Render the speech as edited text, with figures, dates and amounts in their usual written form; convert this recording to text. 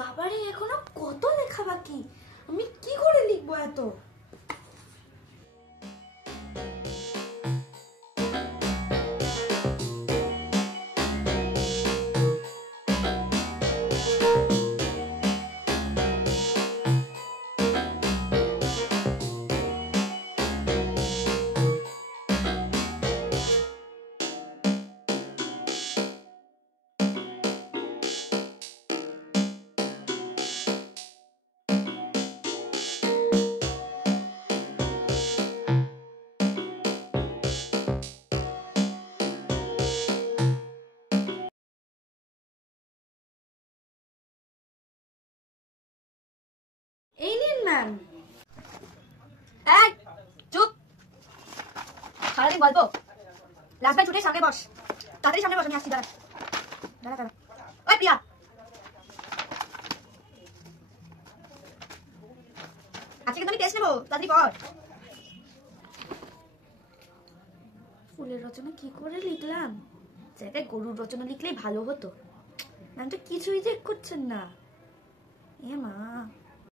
বাবারে এখনো কত লেখা বাকি, আমি কি করে লিখবো এত? এই নিন ম্যাম। এই চুপ, সারাদিন গল্প। রাস্তায় ছুটে সামনে বস, তাড়াতাড়ি সামনে বস, আমি আসছি। দাঁড়া দাঁড়া দাঁড়া। ওই প্রিয়া, আজকে কিন্তু আমি টেস্ট নেবো, তাড়াতাড়ি কর। ফুলের রচনা কি করে লিখলাম? জায়গায় গরুর রচনা লিখলেই ভালো হতো। ম্যাম তো কিছুই চেক করছেন না। এ মা।